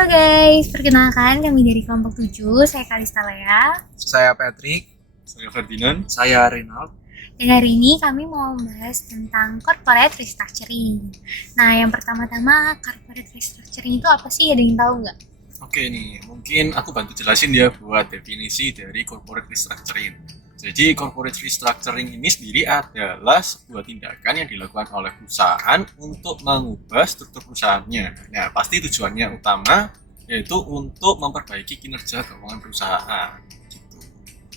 Halo guys, perkenalkan kami dari kelompok 7, saya Kalista Lea. Saya Patrick. Saya Ferdinand. Saya Renald. Dan hari ini kami mau membahas tentang corporate restructuring. Nah, yang pertama-tama, corporate restructuring itu apa sih? Ada yang tahu nggak? Oke nih, mungkin aku bantu jelasin ya buat definisi dari corporate restructuring. Jadi corporate restructuring ini sendiri adalah sebuah tindakan yang dilakukan oleh perusahaan untuk mengubah struktur perusahaannya. Nah, pasti tujuannya utama yaitu untuk memperbaiki kinerja keuangan perusahaan. Gitu.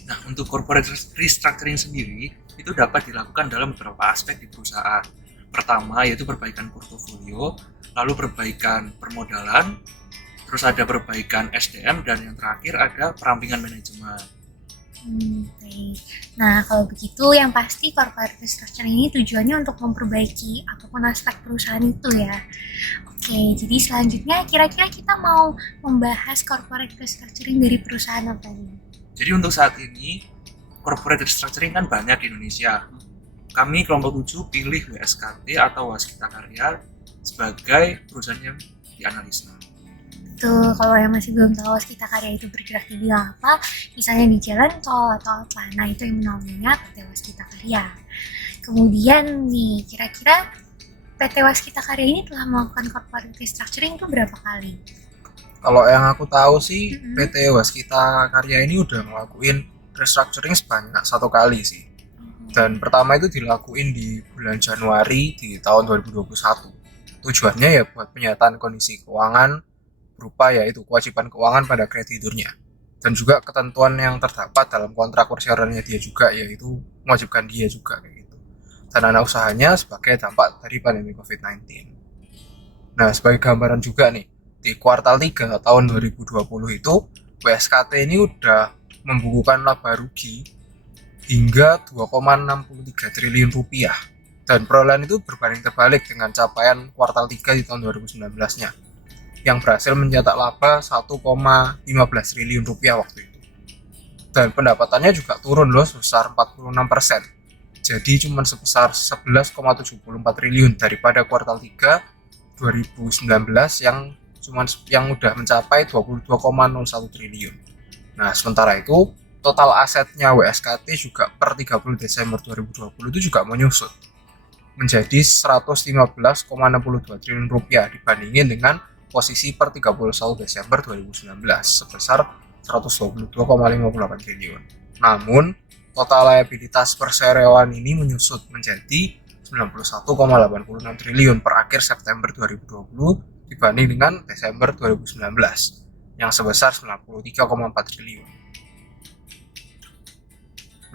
Nah, untuk corporate restructuring sendiri itu dapat dilakukan dalam beberapa aspek di perusahaan. Pertama yaitu perbaikan portofolio, lalu perbaikan permodalan, terus ada perbaikan SDM, dan yang terakhir ada perampingan manajemen. Baik. Nah, kalau begitu yang pasti corporate restructuring ini tujuannya untuk memperbaiki apapun aspek perusahaan itu ya. Oke, jadi selanjutnya kira-kira kita mau membahas corporate restructuring dari perusahaan apa nih? Jadi untuk saat ini corporate restructuring kan banyak di Indonesia. Kami kelompok 7 pilih WSKT atau Waskita Karya sebagai perusahaan yang dianalisa. Tuh, kalau yang masih belum tahu Waskita Karya itu bergerak di bidang apa, misalnya di jalan tol atau apa, nah itu yang menaunginya PT Waskita Karya. Kemudian nih, kira-kira PT Waskita Karya ini telah melakukan corporate restructuring itu berapa kali? Kalau yang aku tahu sih, PT Waskita Karya ini udah ngelakuin restructuring sebanyak 1 kali sih. Dan pertama itu dilakuin di bulan Januari di tahun 2021. Tujuannya ya buat penyataan kondisi keuangan berupa yaitu kewajiban keuangan pada krediturnya. Dan juga ketentuan yang terdapat dalam kontrak perseroannya dia juga, yaitu mewajibkan dia juga kayak gitu. Dan anak usahanya sebagai dampak dari pandemi COVID-19. Nah, sebagai gambaran juga nih, di kuartal 3 tahun 2020 itu WSKT ini udah membukukan laba rugi hingga 2,63 triliun rupiah. Dan perolehan itu berbanding terbalik dengan capaian kuartal 3 di tahun 2019-nya yang berhasil mencetak laba 1,15 triliun rupiah waktu itu. Dan pendapatannya juga turun loh sebesar 46%. Jadi cuma sebesar 11,74 triliun daripada kuartal 3 2019 yang udah mencapai 22,01 triliun. Nah, sementara itu total asetnya WSKT juga per 30 Desember 2020 itu juga menyusut menjadi 115,62 triliun rupiah dibandingin dengan posisi per 31 Desember 2019 sebesar 122,58 triliun. Namun, total liabilitas perseroan ini menyusut menjadi 91,86 triliun per akhir September 2020 dibanding dengan Desember 2019 yang sebesar 93,4 triliun.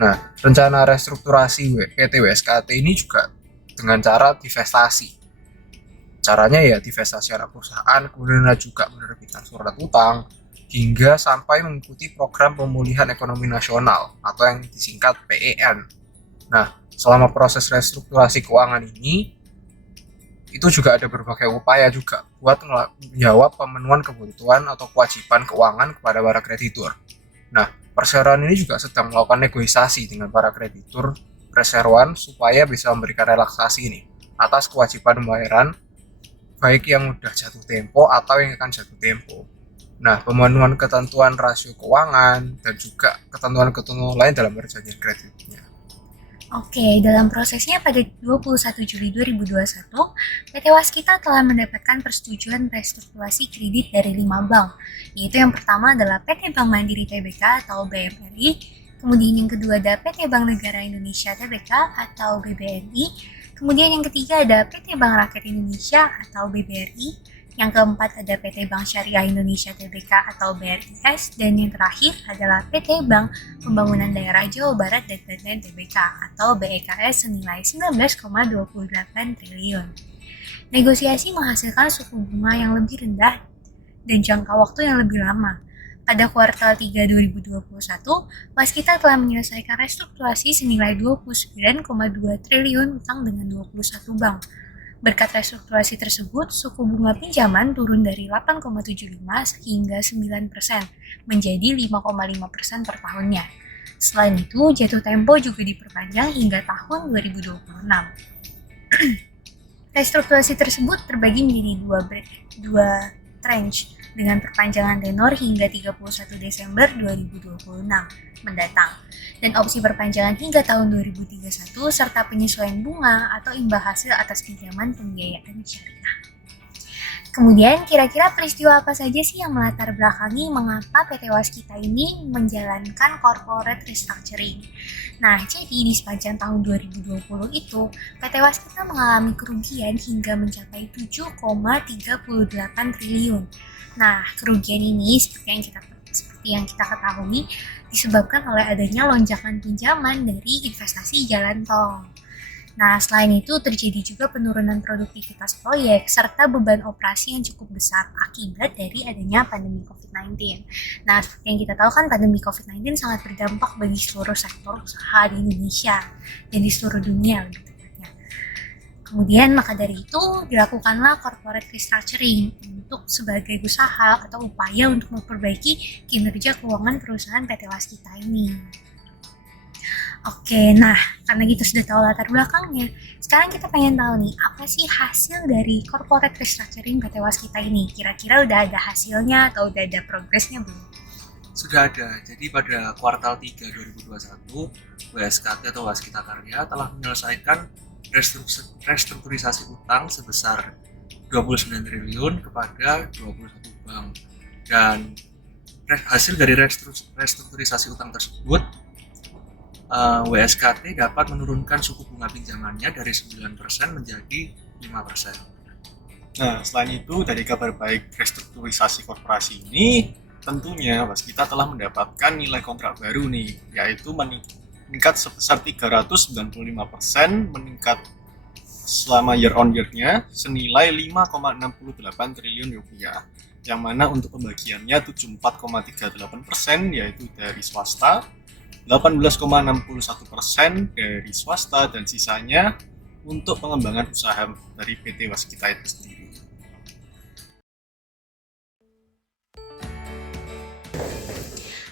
Nah, rencana restrukturasi PT WSKT ini juga dengan cara divestasi. Caranya ya divestasi anak perusahaan, kemudian juga menerbitkan surat utang, hingga sampai mengikuti program pemulihan ekonomi nasional atau yang disingkat PEN. Nah, selama proses restrukturasi keuangan ini, itu juga ada berbagai upaya juga buat menjawab pemenuhan kebutuhan atau kewajiban keuangan kepada para kreditur. Nah, perseroan ini juga sedang melakukan negosiasi dengan para kreditur perseroan supaya bisa memberikan relaksasi ini atas kewajiban pembayaran baik yang udah jatuh tempo atau yang akan jatuh tempo. Nah, pemenuhan ketentuan rasio keuangan dan juga ketentuan-ketentuan lain dalam perjanjian kreditnya. Oke, dalam prosesnya pada 21 Juli 2021, PT Waskita telah mendapatkan persetujuan restrukturasi kredit dari 5 bank, yaitu yang pertama adalah PT Bank Mandiri Tbk atau BMRI, kemudian yang kedua ada PT Bank Negara Indonesia Tbk atau BBNI, kemudian yang ketiga ada PT Bank Rakyat Indonesia atau BBRI, yang keempat ada PT Bank Syariah Indonesia Tbk atau BRIS, dan yang terakhir adalah PT Bank Pembangunan Daerah Jawa Barat dan Banten Tbk atau BEKS senilai 19,28 triliun. Negosiasi menghasilkan suku bunga yang lebih rendah dan jangka waktu yang lebih lama. Pada kuartal 3 2021, Waskita telah menyelesaikan restrukturasi senilai 29,2 triliun utang dengan 21 bank. Berkat restrukturasi tersebut, suku bunga pinjaman turun dari 8,75 hingga 9% menjadi 5,5% per tahunnya. Selain itu, jatuh tempo juga diperpanjang hingga tahun 2026. Restrukturasi tersebut terbagi menjadi dua Tranche dengan perpanjangan tenor hingga 31 Desember 2026 mendatang dan opsi perpanjangan hingga tahun 2031 serta penyesuaian bunga atau imbal hasil atas pinjaman pembiayaan syariah. Kemudian kira-kira peristiwa apa saja sih yang melatar belakangi mengapa PT Waskita ini menjalankan corporate restructuring? Nah, jadi di sepanjang tahun 2020 itu, PT Waskita mengalami kerugian hingga mencapai 7,38 triliun. Nah, kerugian ini seperti yang kita ketahui disebabkan oleh adanya lonjakan pinjaman dari investasi jalan tol. Nah, selain itu terjadi juga penurunan produktivitas proyek serta beban operasi yang cukup besar akibat dari adanya pandemi COVID-19. Nah, seperti yang kita tahu kan pandemi COVID-19 sangat berdampak bagi seluruh sektor usaha di Indonesia dan di seluruh dunia lebih tepatnya. Kemudian maka dari itu dilakukanlah corporate restructuring untuk sebagai usaha atau upaya untuk memperbaiki kinerja keuangan perusahaan PT Waskita ini. Oke, nah karena gitu sudah tahu latar belakangnya, sekarang kita pengen tahu nih, apa sih hasil dari corporate restructuring PT Waskita ini? Kira-kira udah ada hasilnya atau udah ada progresnya belum? Sudah ada. Jadi pada kuartal 3 2021, WSKT atau Waskita Karya telah menyelesaikan restrukturisasi utang sebesar 29 triliun kepada 21 bank. Dan hasil dari restrukturisasi utang tersebut, WSKT dapat menurunkan suku bunga pinjamannya dari 9% menjadi 5%. Nah, selain itu dari kabar baik restrukturisasi korporasi ini, tentunya Waskita telah mendapatkan nilai kontrak baru nih, yaitu meningkat sebesar 395%, meningkat selama year on year-nya senilai 5,68 triliun rupiah. Yang mana untuk pembagiannya 74,38% yaitu dari swasta, 18,61% dari swasta, dan sisanya untuk pengembangan usaha dari PT Waskita itu sendiri.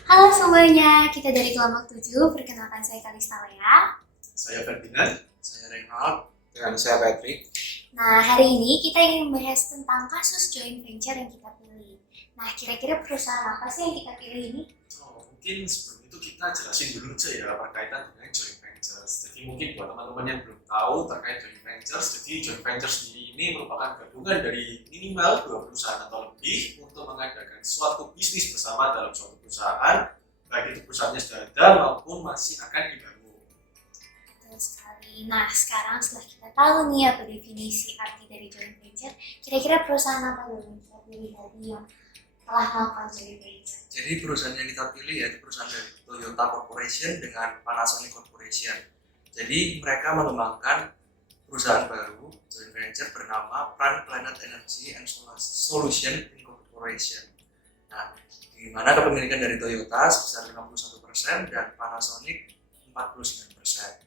Halo semuanya, kita dari kelompok 7, perkenalkan saya Kalista Lea. Saya Ferdinand. Saya Reinhard, dan saya Patrick. Nah, hari ini kita ingin membahas tentang kasus joint venture yang kita pilih. Nah, kira-kira perusahaan apa sih yang kita pilih ini? Mungkin sebelum itu kita jelasin dulu aja ya berkaitan dengan joint ventures. Jadi mungkin buat teman-teman yang belum tahu terkait joint ventures, jadi joint ventures sendiri ini merupakan gabungan dari minimal 2 perusahaan atau lebih untuk mengadakan suatu bisnis bersama dalam suatu perusahaan, baik itu perusahaannya sudah ada maupun masih akan dibangun. Betul sekali. Nah, sekarang setelah kita tahu nih apa definisi arti dari joint venture, kira-kira perusahaan apa dulu yang kita pilih tadi yang telah melakukan joint venture? Jadi perusahaan yang kita pilih yaitu perusahaan dari Toyota Corporation dengan Panasonic Corporation. Jadi mereka mengembangkan perusahaan baru joint venture bernama Planet Energy and Solution Incorporation. Nah, di mana kepemilikan dari Toyota sebesar 51% dan Panasonic 49%.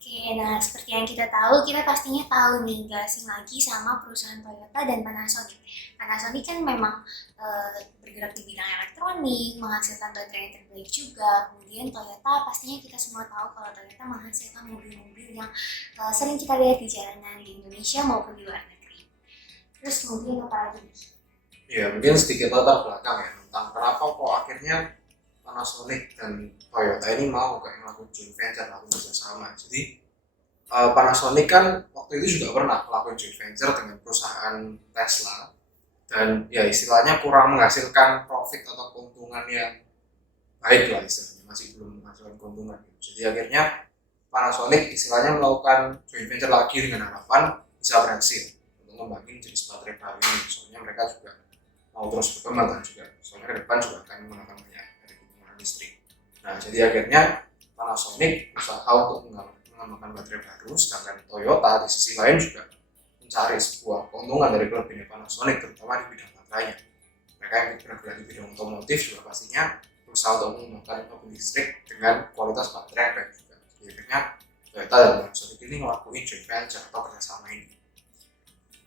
Oke, nah seperti yang kita tahu, kita pastinya tahu nih, gak asing lagi sama perusahaan Toyota dan Panasonic. Panasonic kan memang bergerak di bidang elektronik, menghasilkan baterai yang terbaik juga. Kemudian Toyota, pastinya kita semua tahu kalau Toyota menghasilkan mobil-mobil yang sering kita lihat di jalanan di Indonesia maupun di luar negeri. Terus kemudian apa lagi? Ya, mungkin sedikit latar belakang ya tentang kenapa kok akhirnya Panasonic dan Toyota ini mau kayak melakukan joint venture, melakukan bersama. Jadi Panasonic kan waktu itu juga pernah melakukan joint venture dengan perusahaan Tesla dan ya istilahnya kurang menghasilkan profit atau keuntungan yang baik lah istilahnya, masih belum menghasilkan keuntungan. Jadi akhirnya Panasonic istilahnya melakukan joint venture lagi dengan harapan bisa berhasil untuk membangun jenis baterai baru ini. Soalnya mereka juga mau terus berkembang kan juga, soalnya ke depan juga akan menggunakan banyak dari kebutuhan listrik. Nah, jadi akhirnya Panasonic berusaha untuk mengembangkan baterai baru, sedangkan Toyota di sisi lain juga mencari sebuah keuntungan dari kelebihan Panasonic, terutama di bidang baterainya. Mereka yang bergerak di bidang otomotif juga pastinya berusaha untuk mengembangkan mobil listrik dengan kualitas baterai yang baik juga. Jadi akhirnya Toyota dan Panasonic ini ngelakuin joint venture atau kerjasama ini.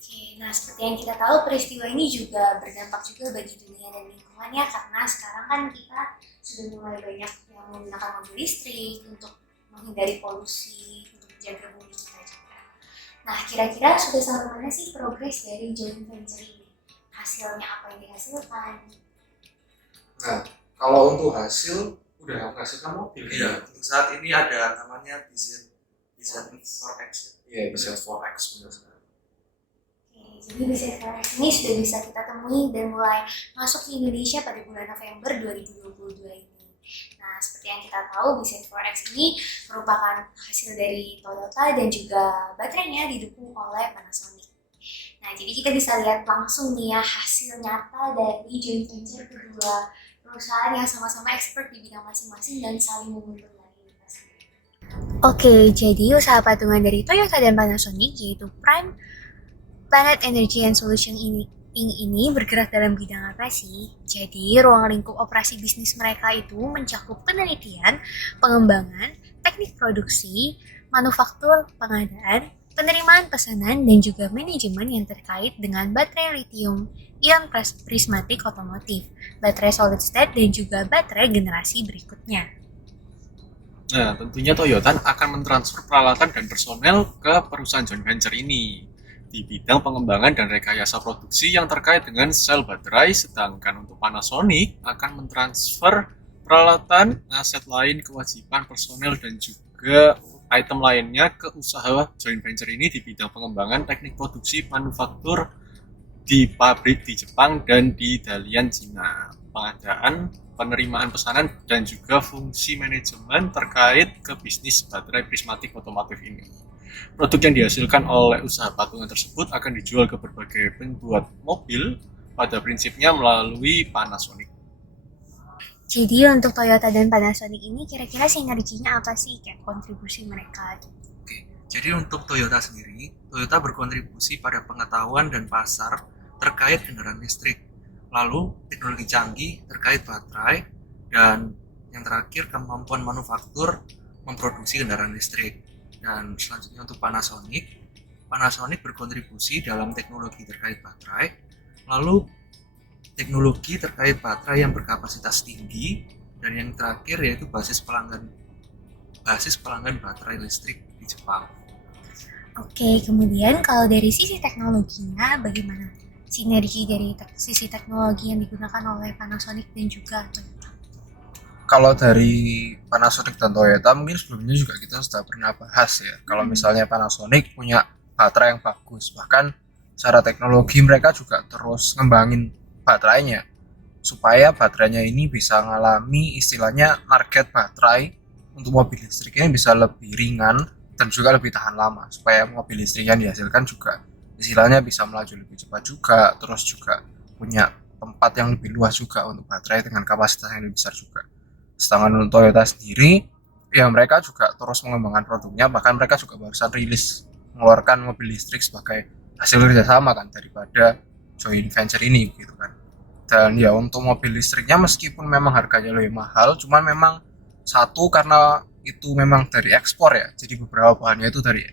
Oke, nah seperti yang kita tahu peristiwa ini juga berdampak juga bagi dunia dan lingkungannya karena sekarang kan kita sudah mulai banyak yang menggunakan mobil listrik untuk menghindari polusi, untuk menjaga bumi kita juga. Nah, kira-kira sudah sampai mana sih progres dari joint venture ini? hasilnya apa yang dihasilkan. Nah, kalau untuk hasil udah menghasilkan mobil. Iya, untuk saat ini ada namanya design 4X. Iya, bisa 4X benar sekali. Oke, jadi bisnis forex ini sudah bisa kita temui dan mulai masuk ke Indonesia pada bulan November 2022 ini. Nah, seperti yang kita tahu, bisnis forex ini merupakan hasil dari Toyota dan juga baterainya didukung oleh Panasonic. Nah, jadi kita bisa lihat langsung nih ya hasil nyata dari joint venture kedua perusahaan yang sama-sama expert di bidang masing-masing dan saling menguntungkan. Oke, jadi usaha patungan dari Toyota dan Panasonic yaitu Prime Planet Energy and Solution ini bergerak dalam bidang apa sih? Jadi, ruang lingkup operasi bisnis mereka itu mencakup penelitian, pengembangan, teknik produksi, manufaktur, pengadaan, penerimaan pesanan, dan juga manajemen yang terkait dengan baterai lithium-ion prismatik otomotif, baterai solid state, dan juga baterai generasi berikutnya. Nah, tentunya Toyota akan mentransfer peralatan dan personel ke perusahaan joint venture ini di bidang pengembangan dan rekayasa produksi yang terkait dengan sel baterai, sedangkan untuk Panasonic akan mentransfer peralatan, aset lain, kewajiban personel, dan juga item lainnya ke usaha joint venture ini di bidang pengembangan teknik produksi manufaktur di pabrik di Jepang dan di Dalian, Cina, pengadaan, penerimaan pesanan, dan juga fungsi manajemen terkait ke bisnis baterai prismatik otomotif ini. Produk yang dihasilkan oleh usaha patungan tersebut akan dijual ke berbagai pembuat mobil pada prinsipnya melalui Panasonic. Jadi untuk Toyota dan Panasonic ini kira-kira sinerginya apa sih, kayak kontribusi mereka? Oke, jadi untuk Toyota sendiri, Toyota berkontribusi pada pengetahuan dan pasar terkait kendaraan listrik. Lalu teknologi canggih terkait baterai, dan yang terakhir kemampuan manufaktur memproduksi kendaraan listrik. Dan selanjutnya untuk Panasonic berkontribusi dalam teknologi terkait baterai, lalu teknologi terkait baterai yang berkapasitas tinggi, dan yang terakhir yaitu basis pelanggan baterai listrik di Jepang. Oke, kemudian kalau dari sisi teknologinya bagaimana? Sinergi dari sisi teknologi yang digunakan oleh Panasonic dan juga Toyota. Kalau dari Panasonic dan Toyota mungkin sebelumnya juga kita sudah pernah bahas ya. Kalau misalnya Panasonic punya baterai yang bagus, bahkan secara teknologi mereka juga terus ngembangin baterainya supaya baterainya ini bisa ngalami istilahnya target baterai untuk mobil listriknya bisa lebih ringan dan juga lebih tahan lama, supaya mobil listrik yang dihasilkan juga istilahnya bisa melaju lebih cepat juga, terus juga punya tempat yang lebih luas juga untuk baterai dengan kapasitas yang lebih besar juga. Sedangkan untuk Toyota sendiri, ya mereka juga terus mengembangkan produknya, bahkan mereka juga barusan rilis mengeluarkan mobil listrik sebagai hasil kerjasama kan daripada joint venture ini gitu kan. Dan ya untuk mobil listriknya meskipun memang harganya lebih mahal, cuman memang satu karena itu memang dari ekspor ya, jadi beberapa bahannya itu dari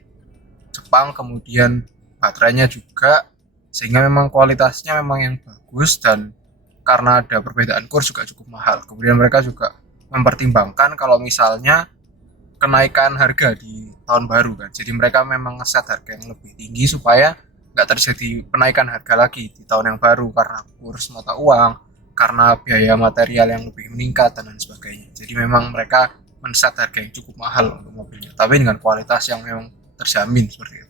Jepang, kemudian baterainya juga, sehingga memang kualitasnya memang yang bagus, dan karena ada perbedaan kurs juga cukup mahal. Kemudian mereka juga mempertimbangkan kalau misalnya kenaikan harga di tahun baru kan, jadi mereka memang ngeset harga yang lebih tinggi supaya nggak terjadi penaikan harga lagi di tahun yang baru karena kurs mata uang, karena biaya material yang lebih meningkat dan lain sebagainya. Jadi memang mereka men-set harga yang cukup mahal untuk mobilnya, tapi dengan kualitas yang memang terjamin seperti itu.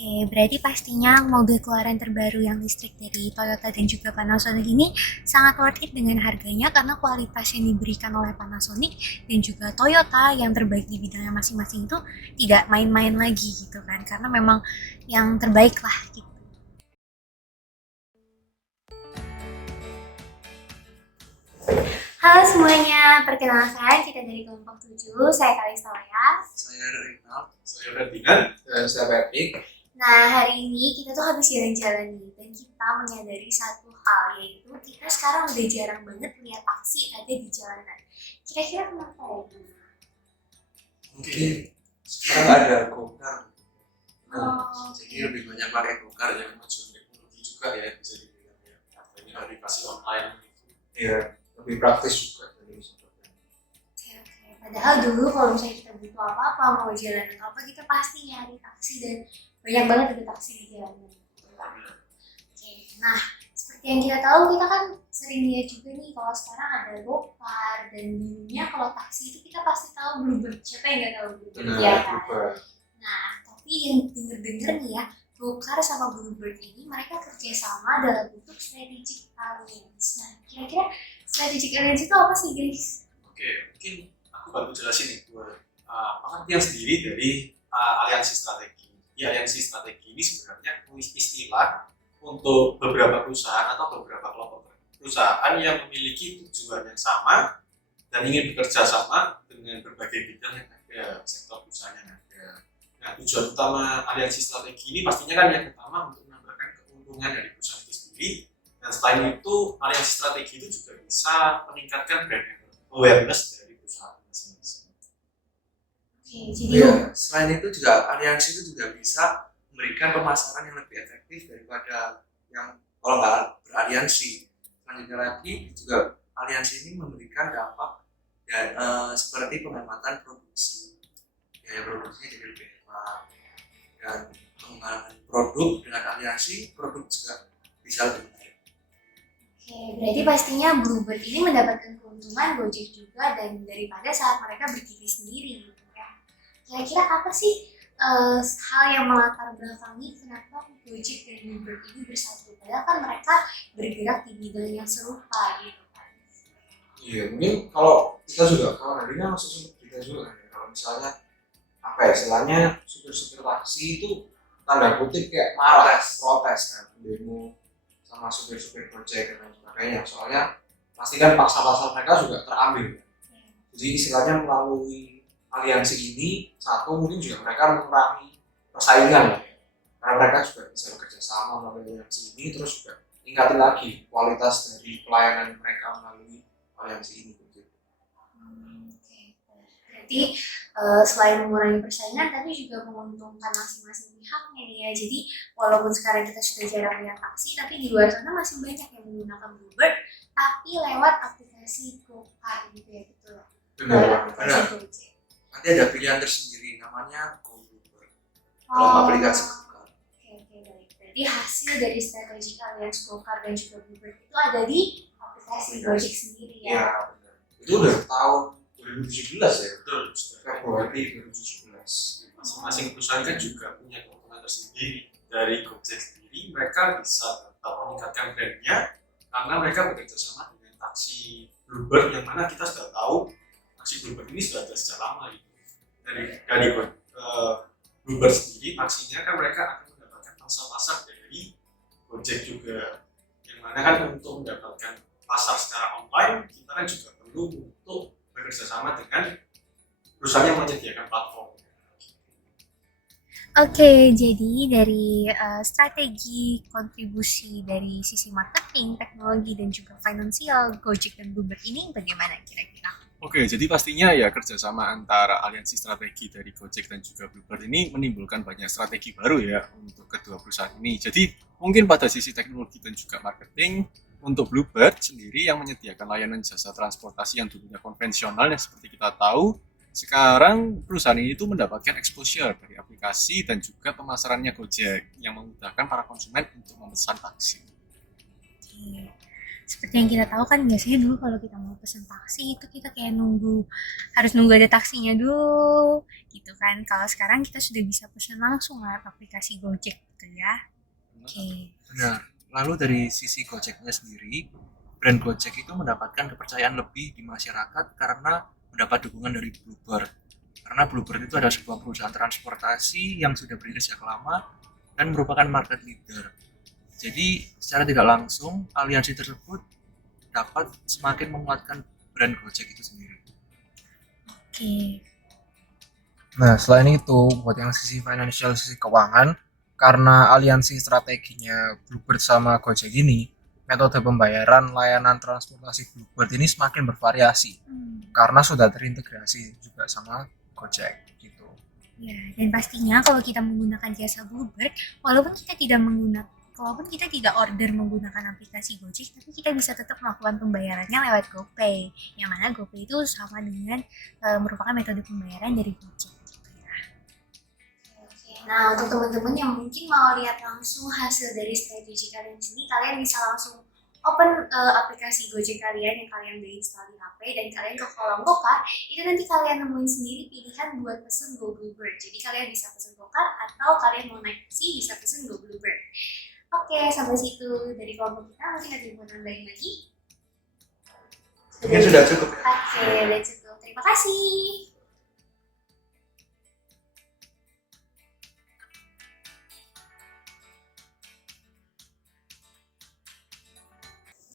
Oke, berarti pastinya mobil keluaran terbaru yang listrik dari Toyota dan juga Panasonic ini sangat worth it dengan harganya karena kualitas yang diberikan oleh Panasonic dan juga Toyota yang terbaik di bidangnya masing-masing itu tidak main-main lagi gitu kan, karena memang yang terbaik lah gitu. Halo semuanya, perkenalkan kita dari kelompok 7, saya Kalista Laya. Saya Rinald. Saya Ferdinand. Dan saya Patrick. Nah, hari ini kita tuh habis jalan-jalan nih, dan kita menyadari satu hal, yaitu kita sekarang udah jarang banget lihat taksi ada di jalanan. Kira-kira kenapa ya? Mungkin sekarang ada Gokar. Oh, Jadi lebih banyak pakai Gokar yang maju teknologi juga ya, bisa dibilang ya. Ini aplikasi online. Iya, lebih praktis juga dari sebelumnya. oke. Padahal dulu kalau misalnya kita butuh apa-apa, mau jalanan apa, kita pasti nyari taksi dan banyak banget ada taksi di jalanan. Oke, nah seperti seperti yang kita tahu, kita kan sering lihat juga nih kalau sekarang ada Gopar dan dulunya kalau taksi itu kita pasti tahu Bluebird. Siapa yang nggak tahu Bluebird ya kan? Nah, tapi yang denger-denger nih ya, Gokar sama Bluebird ini mereka kerjasama dalam bentuk strategic alliance. Nah, kira-kira strategic alliance itu apa sih guys? Oke, mungkin aku bantu jelasin nih buat pengertian sendiri dari aliansi strategi. Aliansi strategi ini sebenarnya istilah untuk beberapa perusahaan atau beberapa kelompok perusahaan yang memiliki tujuan yang sama dan ingin bekerja sama dengan berbagai bidang yang ada, sektor perusahaan yang ada. Nah, tujuan utama aliansi strategi ini pastinya kan yang pertama untuk menambahkan keuntungan dari perusahaan itu sendiri, dan selain itu aliansi strategi itu juga bisa meningkatkan brand awareness dari perusahaan masing-masing. Oke, jadi Selain itu juga aliansi itu juga bisa memberikan pemasaran yang lebih efektif daripada yang kalau nggak beraliansi. Selanjutnya lagi juga aliansi ini memberikan dampak dan seperti penghematan produksi, biaya produksinya jadi lebih hemat, dan pengembangan produk dengan aliansi produk juga bisa lebih menarik. Oke, berarti pastinya Bluebird ini mendapatkan keuntungan, Gojek juga, dan daripada saat mereka berdiri sendiri gitu ya. Kira-kira apa sih hal yang melatar belakangi kenapa Gojek dan Bluebird ini bersatu? Padahal kan mereka bergerak di bidang yang serupa gitu kan. Iya, mungkin kalau hari ini langsung kita juga ya. Kalau misalnya apa ya, istilahnya supir-supir taksi itu tanda kutip kayak marah, protes kan, demo sama supir-supir Gojek dan lain sebagainya. Soalnya pasti kan pasar-pasar mereka juga terambil. Jadi istilahnya melalui aliansi ini satu mungkin juga mereka mengurangi persaingan ya. Karena mereka juga bisa bekerja sama melalui aliansi ini, terus juga tingkatin lagi kualitas dari pelayanan mereka melalui aliansi ini. Oke. Berarti selain mengurangi persaingan tapi juga menguntungkan masing-masing pihaknya nih ya. Jadi walaupun sekarang kita sudah jarang lihat taksi, tapi di luar sana masih banyak yang menggunakan Bluebird tapi lewat aplikasi Gokar gitu ya, betul ya. Benar. Nanti ada pilihan tersendiri namanya GoBluebird kalau aplikasi Gokar. Oke, baik. Berarti hasil dari strategi alliance Gokar dan juga Bluebird itu ada di aplikasi Gojek sendiri ya. Iya, benar. Itu udah tahun 2017 ya. Betul. Februari 2017. Masing-masing perusahaan kan juga punya keuntungan tersendiri. Dari Gojek sendiri, mereka bisa tetap meningkatkan brandnya karena mereka bekerja sama dengan taksi Bluebird, yang mana kita sudah tahu taksi Bluebird ini sudah ada sejak lama gitu. Dari Bluebird sendiri, taksinya kan mereka akan mendapatkan pangsa pasar dari Gojek juga, yang mana kan untuk mendapatkan pasar secara online kita kan juga perlu untuk bekerja sama dengan perusahaan yang menyediakan platform. Oke, jadi dari strategi kontribusi dari sisi marketing, teknologi, dan juga finansial, Gojek dan Bluebird ini bagaimana kira-kira? Oke, jadi pastinya ya kerjasama antara aliansi strategi dari Gojek dan juga Bluebird ini menimbulkan banyak strategi baru ya untuk kedua perusahaan ini. Jadi mungkin pada sisi teknologi dan juga marketing, untuk Bluebird sendiri yang menyediakan layanan jasa transportasi yang dulunya konvensional yang seperti kita tahu, sekarang perusahaan ini tuh mendapatkan exposure dari aplikasi dan juga pemasarannya Gojek yang memudahkan para konsumen untuk memesan taksi. Oke. Seperti yang kita tahu kan biasanya dulu kalau kita mau pesan taksi itu kita kayak harus nunggu ada taksinya dulu gitu kan. Kalau sekarang kita sudah bisa pesan langsung lewat aplikasi Gojek gitu ya. Oke. Benar. Lalu dari sisi Gojeknya sendiri, brand Gojek itu mendapatkan kepercayaan lebih di masyarakat karena mendapat dukungan dari Bluebird. Karena Bluebird itu adalah sebuah perusahaan transportasi yang sudah berdiri sejak lama dan merupakan market leader. Jadi secara tidak langsung aliansi tersebut dapat semakin menguatkan brand Gojek itu sendiri. Oke. Nah, selain itu, buat yang sisi financial, sisi keuangan, karena aliansi strateginya Bluebird sama Gojek ini, metode pembayaran layanan transportasi Bluebird ini semakin bervariasi karena sudah terintegrasi juga sama Gojek gitu. Ya, dan pastinya kalau kita menggunakan jasa Bluebird, walaupun kita tidak order menggunakan aplikasi Gojek, tapi kita bisa tetap melakukan pembayarannya lewat GoPay. Yang mana GoPay itu sama dengan merupakan metode pembayaran dari Gojek. Gitu ya. Oke. Nah, untuk teman-teman yang mungkin mau lihat langsung hasil dari strategi kalian sini, kalian bisa langsung open aplikasi Gojek kalian yang kalian udah install di HP dan kalian ke kolom Gokar, itu nanti kalian nemuin sendiri pilihan buat pesen Go Bluebird. Jadi kalian bisa pesen Gokar atau kalian mau naik taksi bisa pesen Go Bluebird. Oke, sampai situ dari kelompok kita. Mungkin ada yang mau nambahin lagi? Mungkin sudah cukup. Oke, udah cukup. Terima kasih.